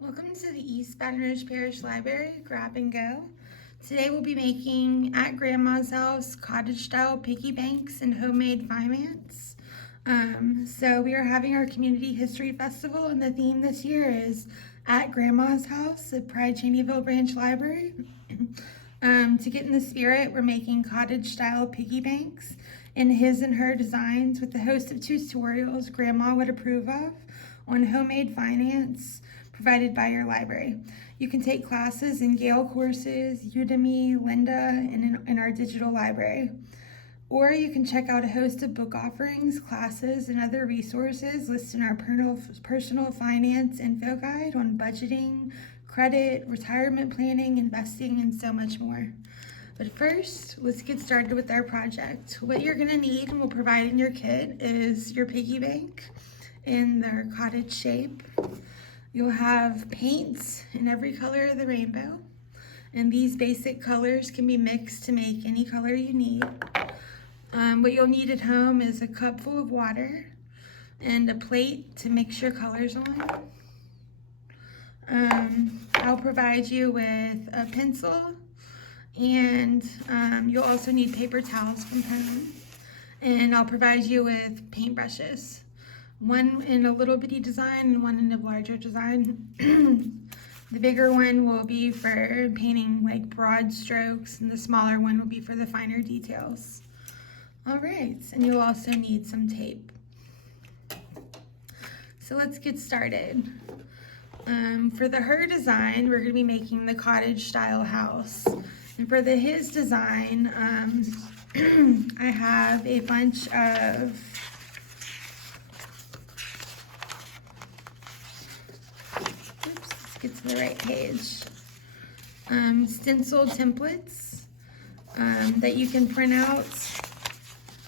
Welcome to the East Baton Rouge Parish Library Grab and Go. Today we'll be making at Grandma's house cottage style piggy banks and homemade finance. So we are having our Community History Festival, and the theme this year is at Grandma's house at Pride Cheneyville Branch Library. To get in the spirit, we're making cottage style piggy banks in his and her designs with a host of tutorials Grandma would approve of on homemade finance provided by your library. You can take classes in Gale courses, Udemy, Lynda, and in our digital library. Or you can check out a host of book offerings, classes, and other resources listed in our personal finance info guide on budgeting, credit, retirement planning, investing, and so much more. But first, let's get started with our project. What you're gonna need and we'll provide in your kit is your piggy bank in their cottage shape. You'll have paints in every color of the rainbow, and these basic colors can be mixed to make any color you need. What you'll need at home is a cup full of water and a plate to mix your colors on. I'll provide you with a pencil, and you'll also need paper towels from home. And I'll provide you with paintbrushes. One in a little bitty design and one in a larger design. The bigger one will be for painting like broad strokes, and the smaller one will be for the finer details. All right, and you'll also need some tape. So let's get started. For the her design, we're gonna be making the cottage style house. And for the his design, I have a bunch of get to the right page. Stencil templates that you can print out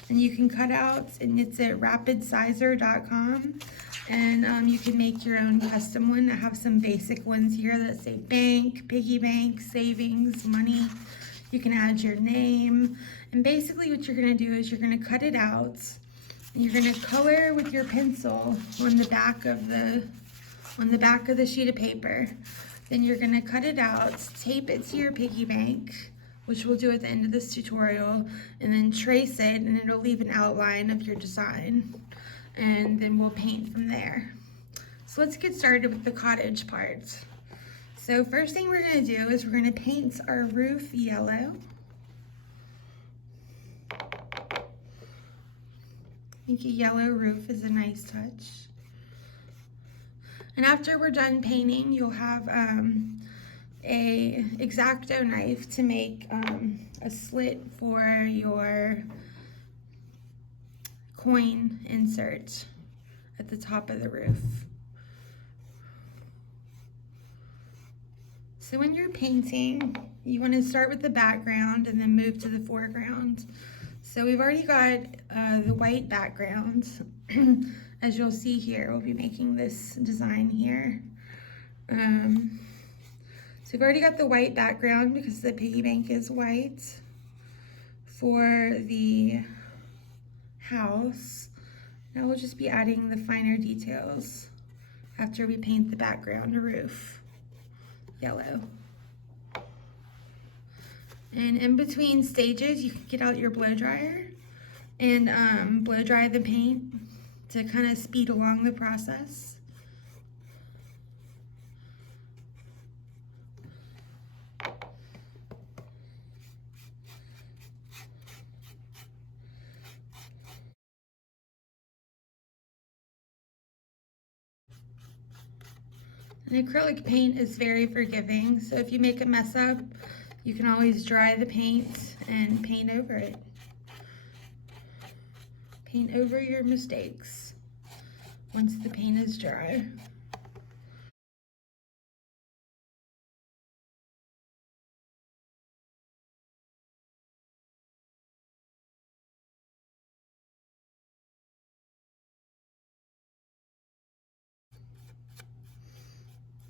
and you can cut out, and it's at rapidsizer.com. And you can make your own custom one. I have some basic ones here that say bank, piggy bank, savings, money. You can add your name. And basically what you're gonna do is you're gonna cut it out and you're gonna color with your pencil on the back of the sheet of paper. Then you're gonna cut it out, tape it to your piggy bank, which we'll do at the end of this tutorial, and then trace it, and it'll leave an outline of your design. And then we'll paint from there. So let's get started with the cottage part. So first thing we're gonna do is we're gonna paint our roof yellow. I think a yellow roof is a nice touch. And after we're done painting, you'll have a X-Acto knife to make a slit for your coin insert at the top of the roof. So when you're painting, you want to start with the background and then move to the foreground. So we've already got the white background. As you'll see here, we'll be making this design here. So we've already got the white background because the piggy bank is white. For the house, now we'll just be adding the finer details after we paint the background roof yellow. And in between stages, you can get out your blow dryer and blow dry the paint to kind of speed along the process. And acrylic paint is very forgiving, so if you make a mess up, you can always dry the paint and paint over it. Paint over your mistakes once the paint is dry.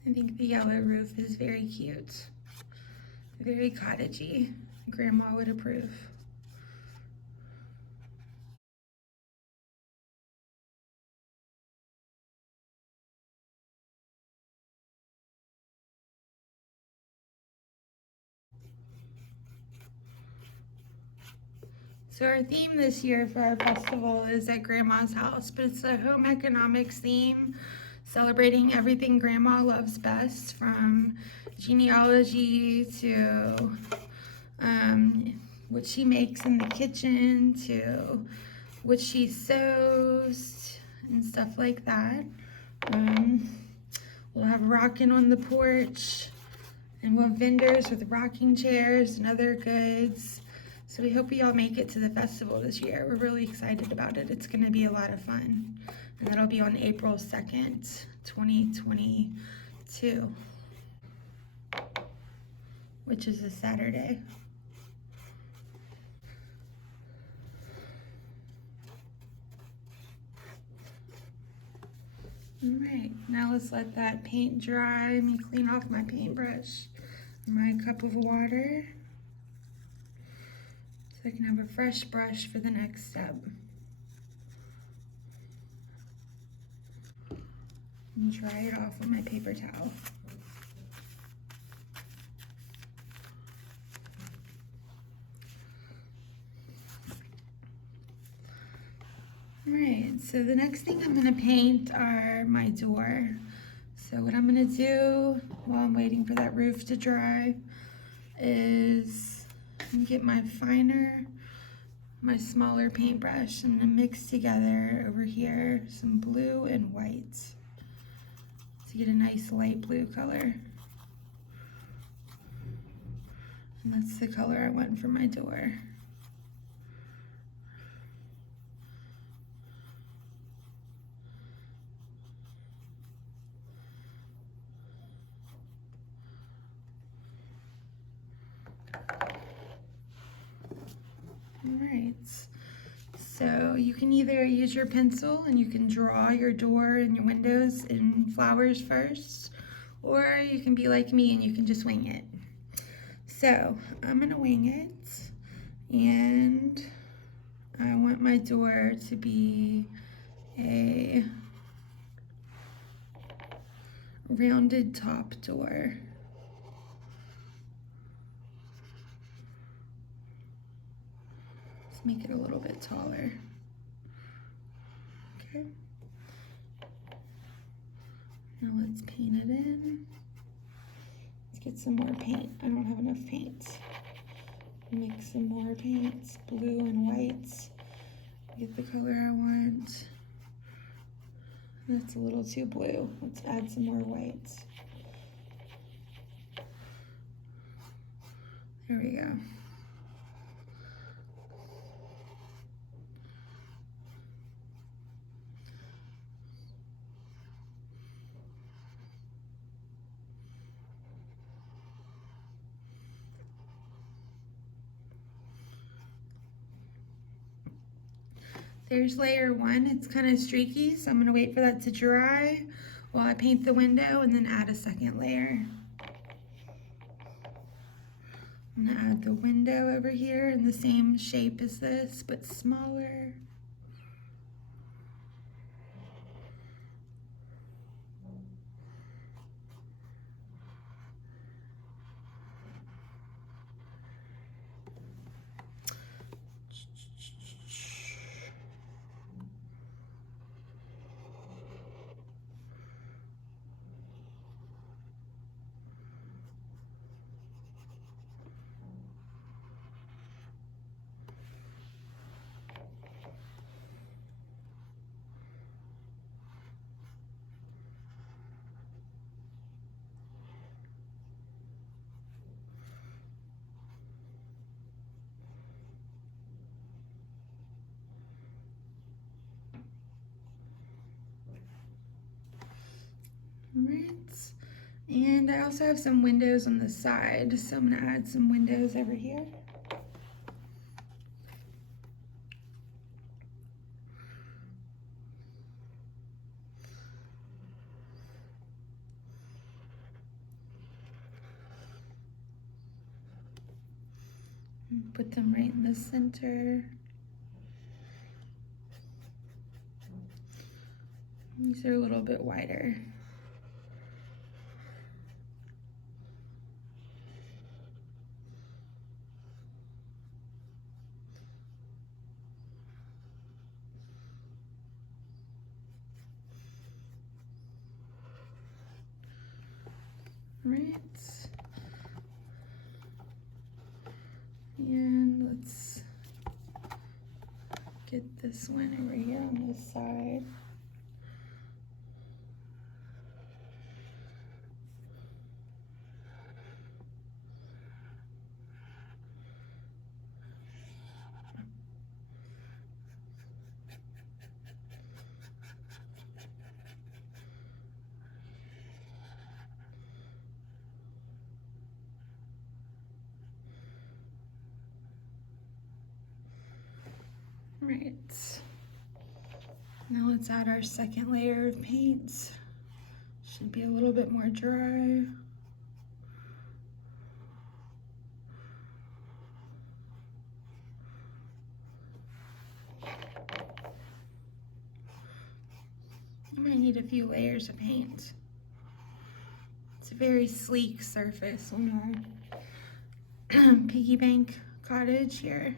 I think the yellow roof is very cute, very cottagey. Grandma would approve. So our theme this year for our festival is at Grandma's house, but it's a home economics theme, celebrating everything Grandma loves best, from genealogy to what she makes in the kitchen to what she sews and stuff like that. We'll have rocking on the porch, and we'll have vendors with rocking chairs and other goods. So we hope we all make it to the festival this year. We're really excited about it. It's gonna be a lot of fun. And that'll be on April 2nd, 2022, which is a Saturday. All right, now let's let that paint dry. Let me clean off my paintbrush, my cup of water, so I can have a fresh brush for the next step. And dry it off with my paper towel. All right, so the next thing I'm gonna paint are my door. So what I'm gonna do while I'm waiting for that roof to dry is get my finer, my smaller paintbrush, and then mix together over here some blue and white to get a nice light blue color. And that's the color I want for my door. Alright, so you can either use your pencil and you can draw your door and your windows in flowers first, or you can be like me and you can just wing it. So I'm gonna wing it, and I want my door to be a rounded top door. Make it a little bit taller. Okay. Now let's paint it in. Let's get some more paint. I don't have enough paint. Mix some more paints, blue and white. Get the color I want. That's a little too blue. Let's add some more white. There we go. There's layer one. It's kind of streaky, so I'm gonna wait for that to dry while I paint the window and then add a second layer. I'm gonna add the window over here in the same shape as this, but smaller. Alright, and I also have some windows on the side, so I'm gonna add some windows over here. And put them right in the center. These are a little bit wider. Right. And let's get this one over here on this side. Right. Now let's add our second layer of paint. Should be a little bit more dry. You might need a few layers of paint. It's a very sleek surface on our piggy bank cottage here.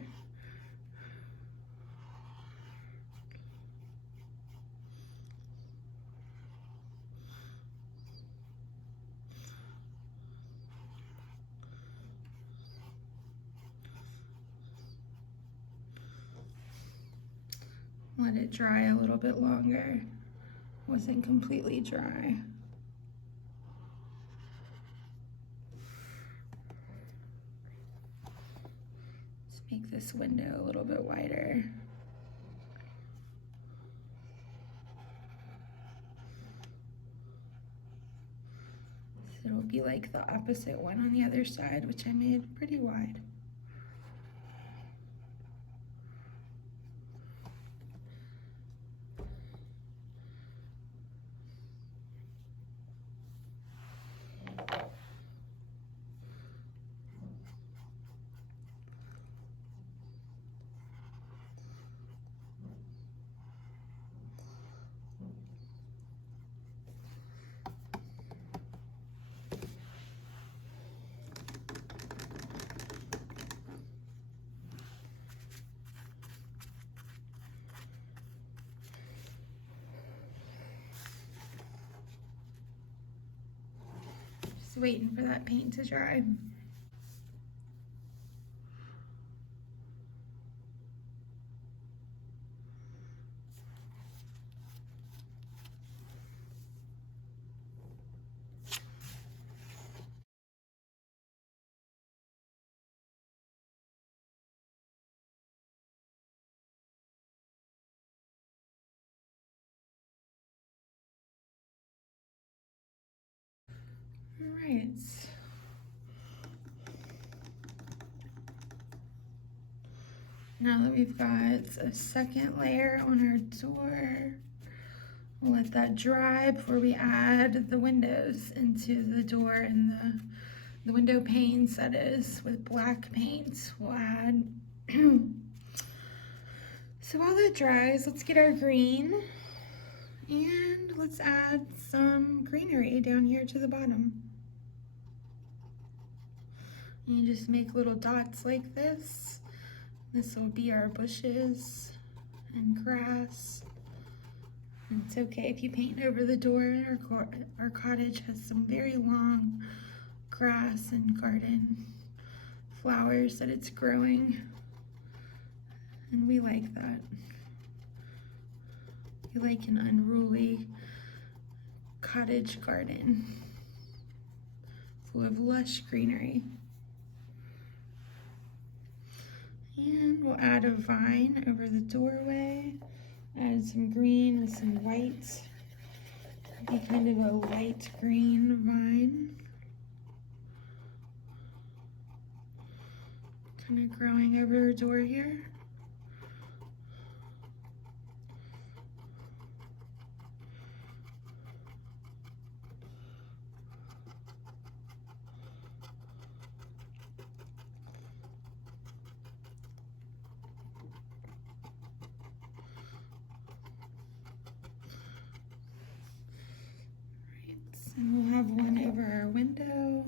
Let it dry a little bit longer. Wasn't completely dry. Let's make this window a little bit wider. So it'll be like the opposite one on the other side, which I made pretty wide. Just waiting for that paint to dry. All right. Now that we've got a second layer on our door, we'll let that dry before we add the windows into the door and the window panes, that is, with black paint. We'll add. So while that dries, let's get our green and let's add some greenery down here to the bottom. And you just make little dots like this. This will be our bushes and grass. And it's okay if you paint over the door. Our cottage has some very long grass and garden flowers that it's growing. And we like that. We like an unruly cottage garden full of lush greenery. And we'll add a vine over the doorway. Add some green with some white. Be kind of a light green vine. Kind of growing over the door here. And we'll have one over our window.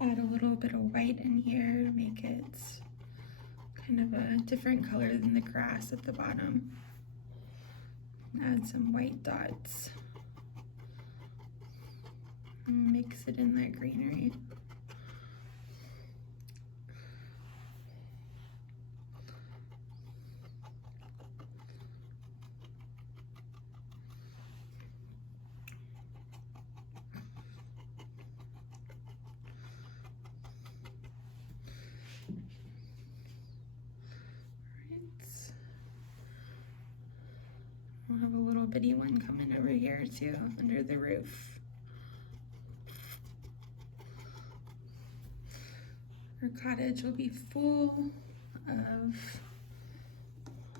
add a little bit of white in here, make it kind of a different color than the grass at the bottom. Add some white dots. And mix it in that greenery. We'll have a little bitty one coming over here too, under the roof. Our cottage will be full of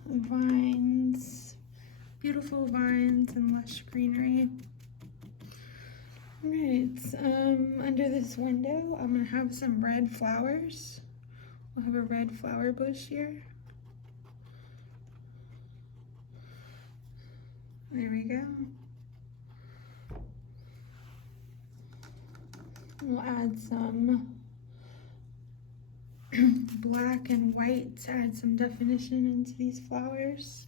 vines, beautiful vines and lush greenery. All right, under this window, I'm gonna have some red flowers. We'll have a red flower bush here. There we go. We'll add some black and white to add some definition into these flowers.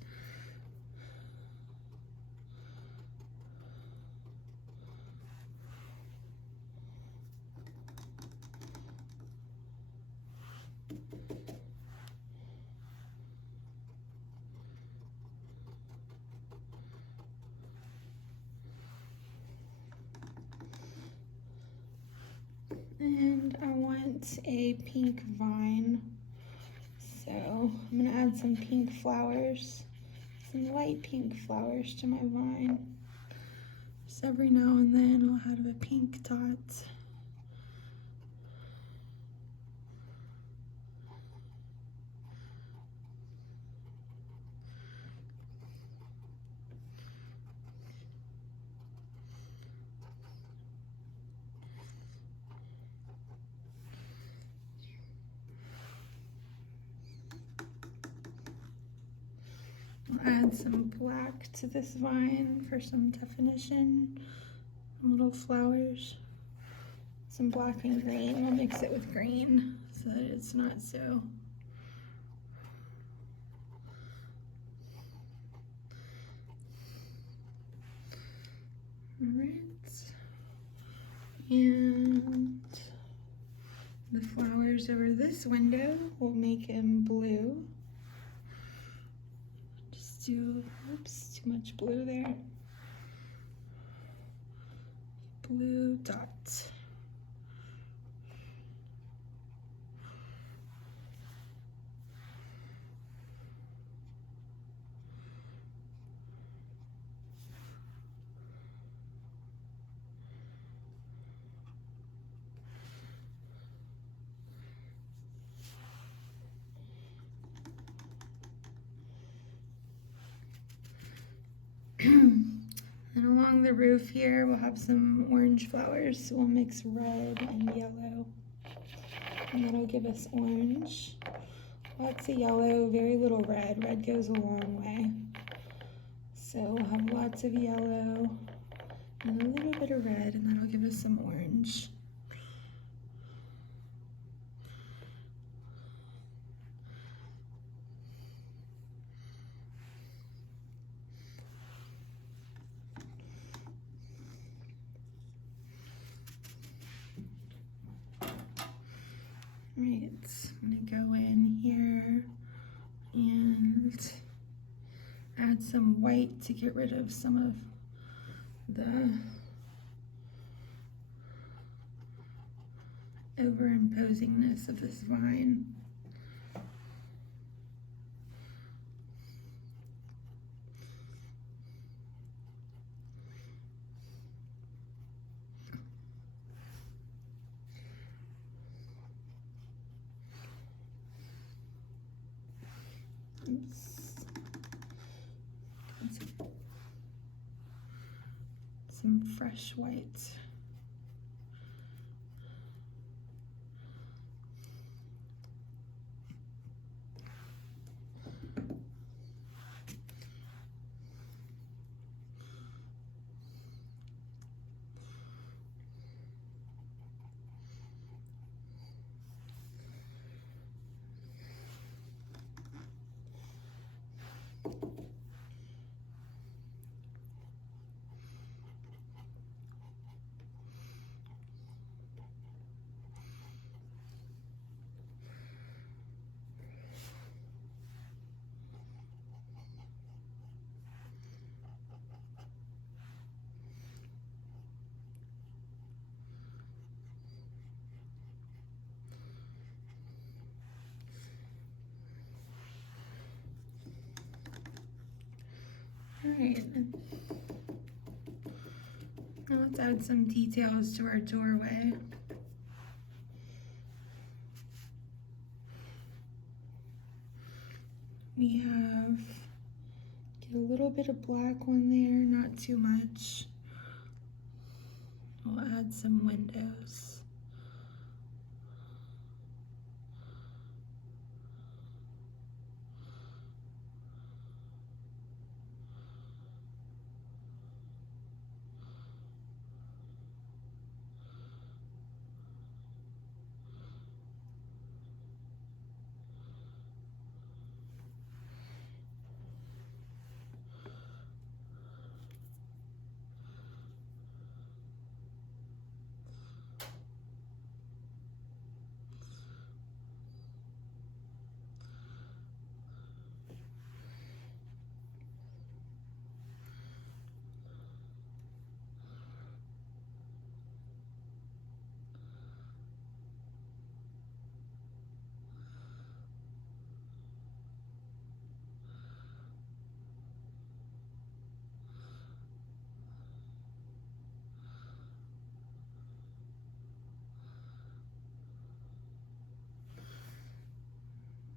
And I want a pink vine, so I'm gonna add some pink flowers, some light pink flowers to my vine. So every now and then I'll have a pink dot. I'll add some black to this vine for some definition, little flowers, some black and green. We'll mix it with green so that it's not so all right. And the flowers over this window, we'll make them blue. Oops, too much blue there. Blue dot. And along the roof here, we'll have some orange flowers. So we'll mix red and yellow, and that'll give us orange. Lots of yellow, very little red. Red goes a long way. So we'll have lots of yellow and a little bit of red, and that'll give us some orange. Right, I'm gonna go in here and add some white to get rid of some of the overimposingness of this vine. Some fresh white. All right. Now let's add some details to our doorway. We have, get a little bit of black on there, not too much. We'll add some windows.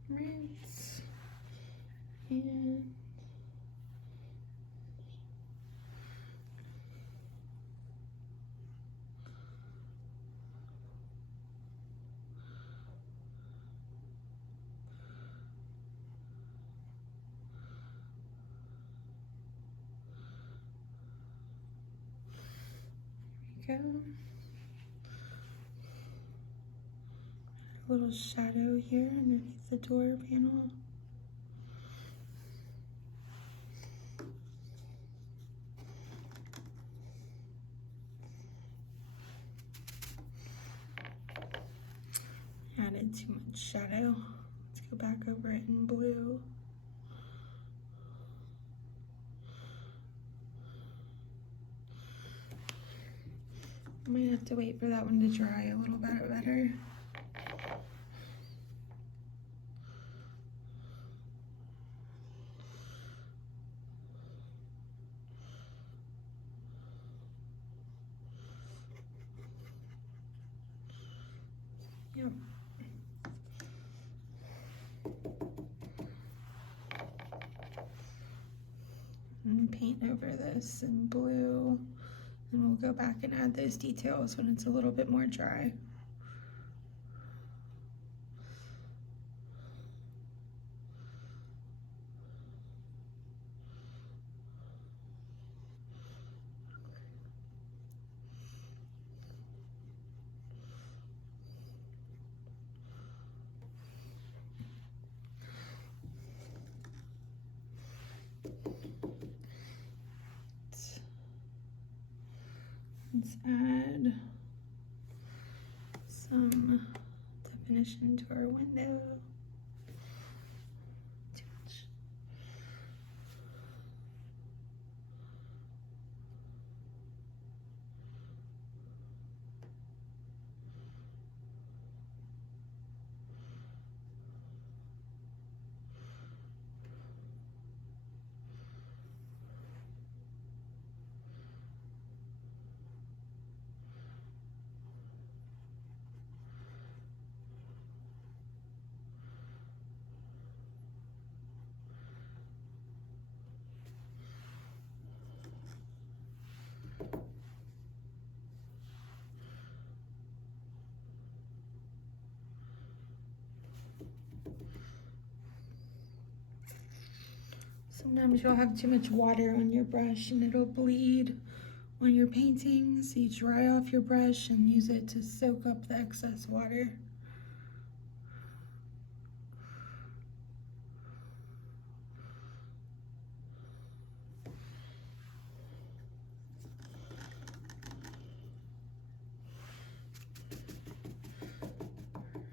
Right. And there we go. A little shadow here underneath the door panel. Added too much shadow. Let's go back over it in blue. I might have to wait for that one to dry a little bit better. Yep. And paint over this in blue, and we'll go back and add those details when it's a little bit more dry. Let's add some definition to our window. Too much. Sometimes you'll have too much water on your brush and it'll bleed when you're painting, so you dry off your brush and use it to soak up the excess water.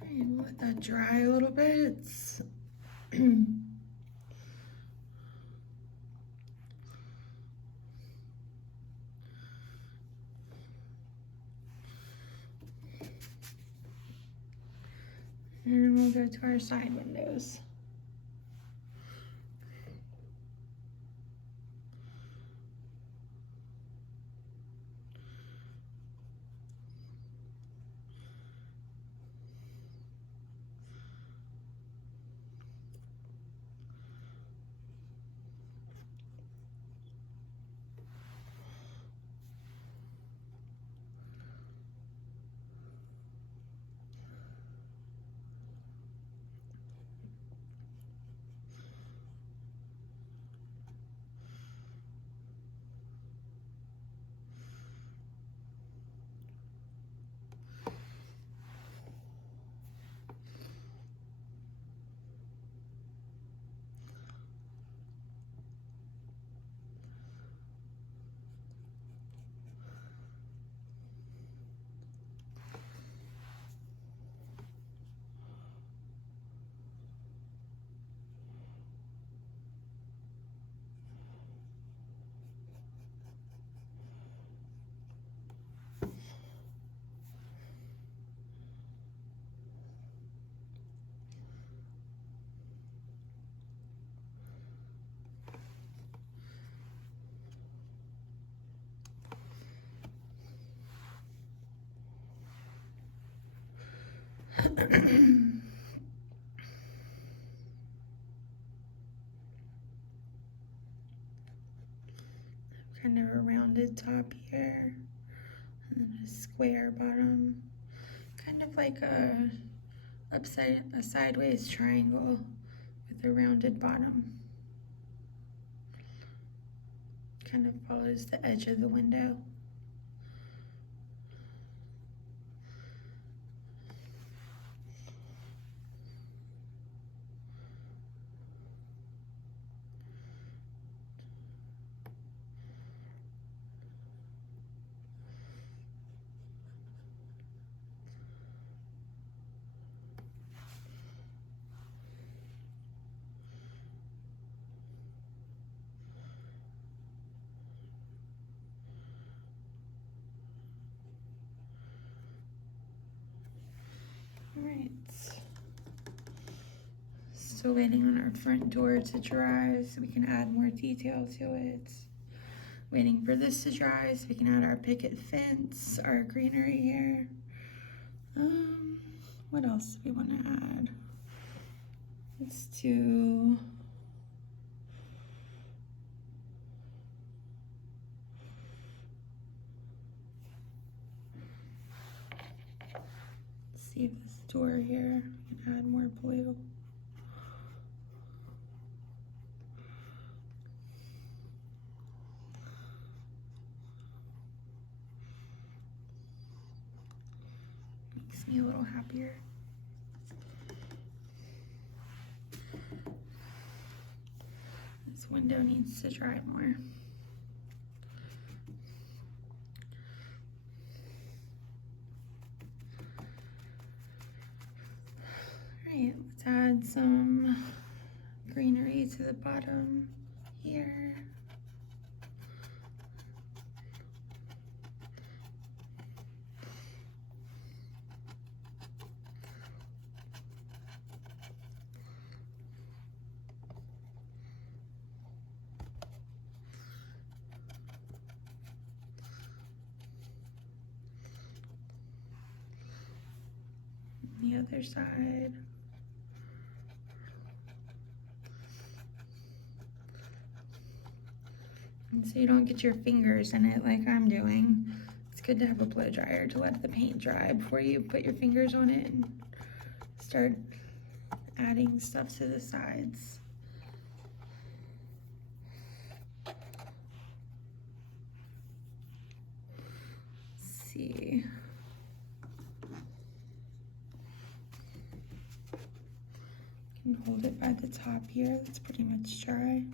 And we'll let that dry a little bit. And we'll go to our side windows. Kind of a rounded top here, and then a square bottom, kind of like a sideways triangle with a rounded bottom. Kind of follows the edge of the window. All right. Still waiting on our front door to dry so we can add more detail to it. Waiting for this to dry so we can add our picket fence, our greenery here. What else do we want to add? Let's do see if this door here we can add more blue. Makes me a little happier. This window needs to dry more. Alright, let's add some greenery to the bottom here. The other side. And so you don't get your fingers in it like I'm doing. It's good to have a blow dryer to let the paint dry before you put your fingers on it and start adding stuff to the sides. Let's see. Can hold it by the top here. That's pretty much dry.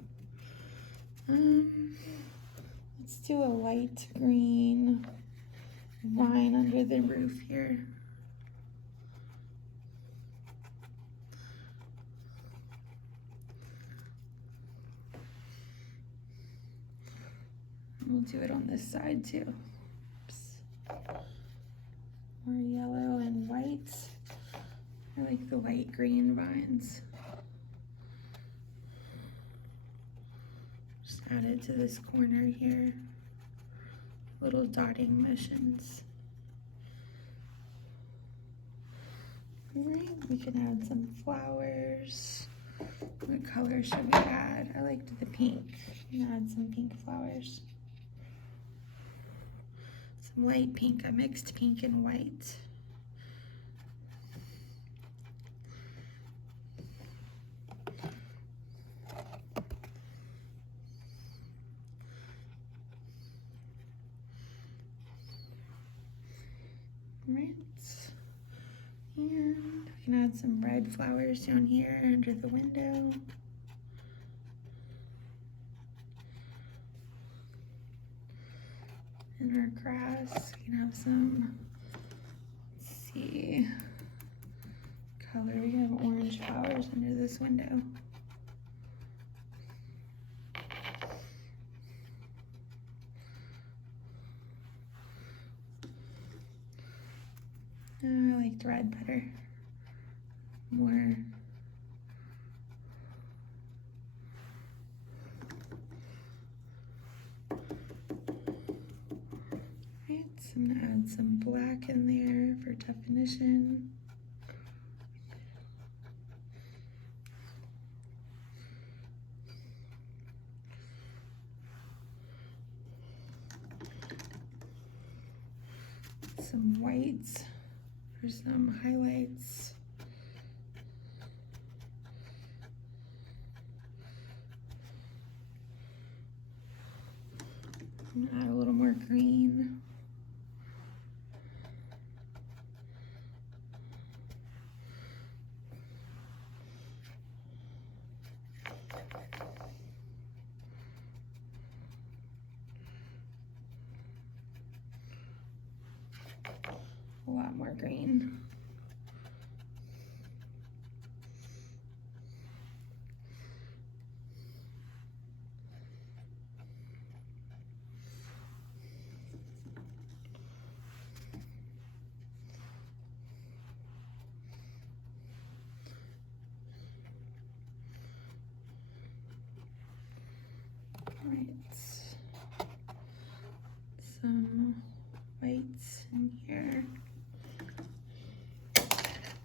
Let's do a light green vine under the roof here. And we'll do it on this side too. Oops. More yellow and white. I like the light green vines. Just add it to this corner here. Little dotting motions. Alright, we can add some flowers. What color should we add? I liked the pink. We can add some pink flowers. Some light pink, a mixed pink and white. Right, and we can add some red flowers down here under the window. And our grass, we can have some, let's see, color. We can have orange flowers under this window. I liked red better. More. Right, so I'm gonna add some black in there for definition. some whites for some highlights. Add a little more green. A lot more green. Right. Some whites in here.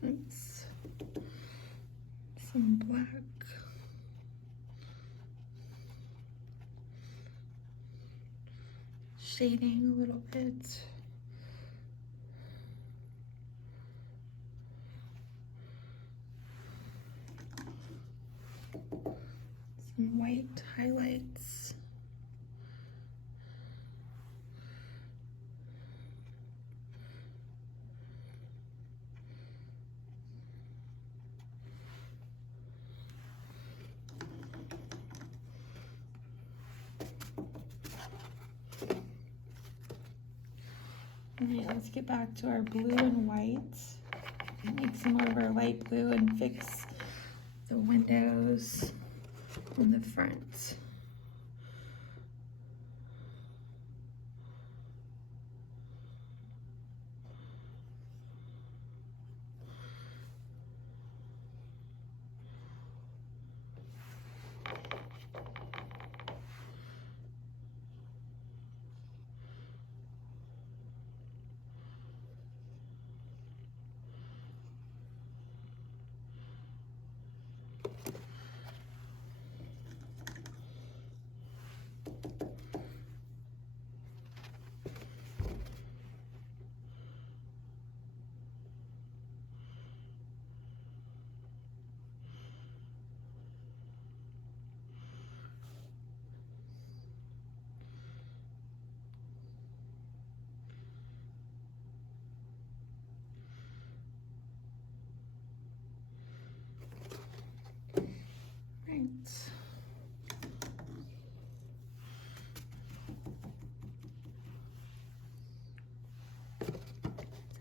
Oops. Some black. Shading a little bit. Some white highlights. Alright, let's get back to our blue and white. Make some more of our light blue and fix the windows on the front. Right.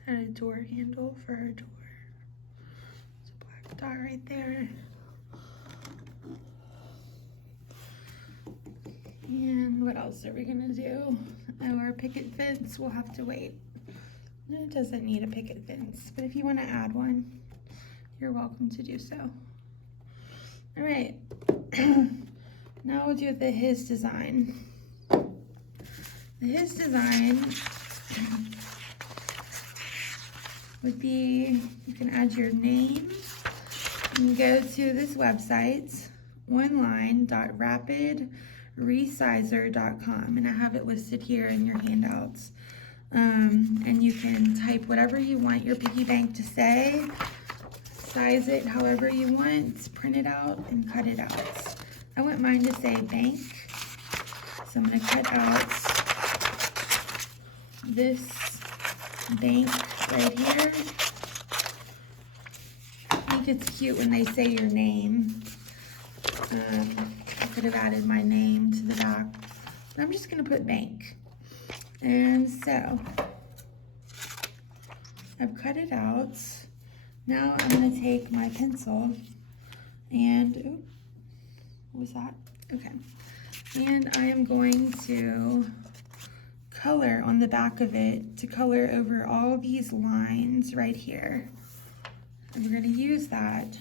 Add a door handle for our door. There's a black dot right there. And what else are we gonna do? Oh, our picket fence will have to wait. It doesn't need a picket fence, but if you want to add one, you're welcome to do so. All right, now we'll do the his design. The his design would be, you can add your name. You can go to this website, online.rapidresizer.com, and I have it listed here in your handouts. And you can type whatever you want your piggy bank to say, size it however you want, print it out, and cut it out. I want mine to say bank, so I'm going to cut out this bank right here. I think it's cute when they say your name. I could have added my name to the back, but I'm just going to put bank. And so I've cut it out. Now I'm going to take my pencil and, ooh, what was that? Okay. And I am going to color on the back of it to color over all these lines right here. And we're going to use that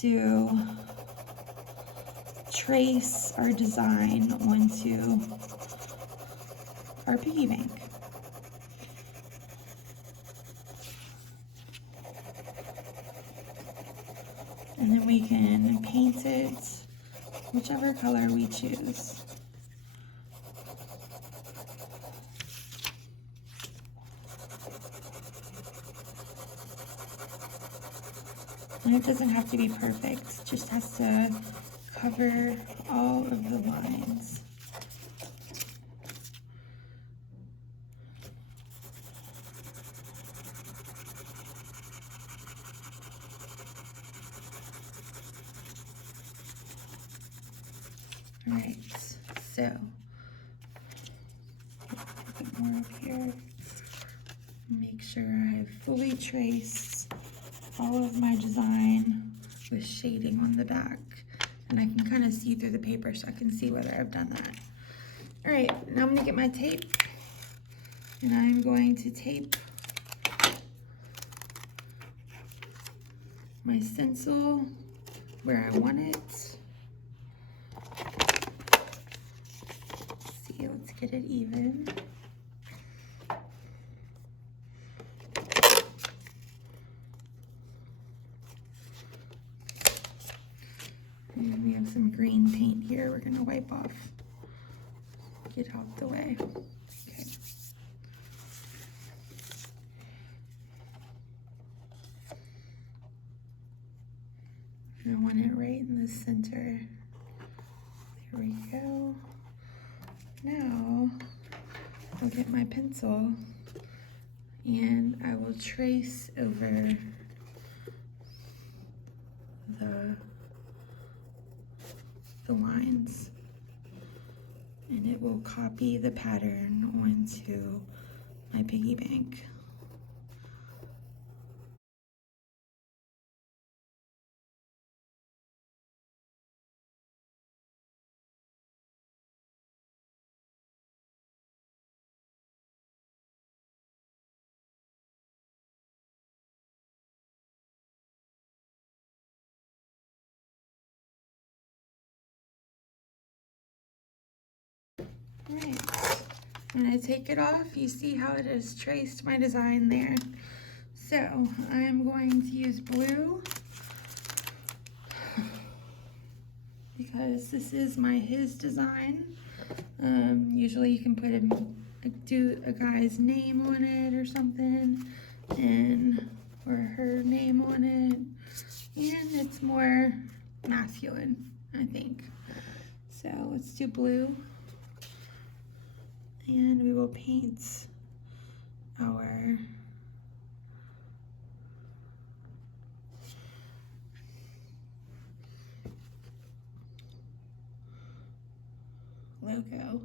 to trace our design onto our piggy bank. And then we can paint it whichever color we choose. And it doesn't have to be perfect, it just has to cover all of the lines. All right, so a bit more up here. Make sure I have fully traced all of my design with shading on the back. And I can kind of see through the paper so I can see whether I've done that. All right, now I'm gonna get my tape and I'm going to tape my stencil where I want it. See, let's get it even. And we have some green paint here we're gonna wipe off. Get out the way. Okay. And I want it right in the center. There we go. Now, I'll get my pencil and I will trace over the lines. And it will copy the pattern onto my piggy bank. All right, when I take it off, you see how it has traced my design there. So I'm going to use blue because this is his design. Usually you can put do a guy's name on it or something, or her name on it, and it's more masculine, I think. So let's do blue, and we will paint our logo.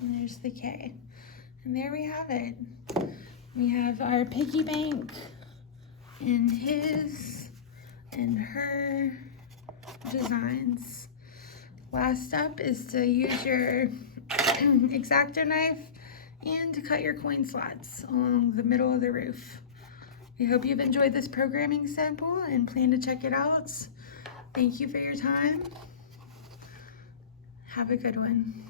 And there's the K. And there we have it. We have our piggy bank and his and her designs. Last step is to use your X-Acto knife and to cut your coin slots along the middle of the roof. I hope you've enjoyed this programming sample and plan to check it out. Thank you for your time. Have a good one.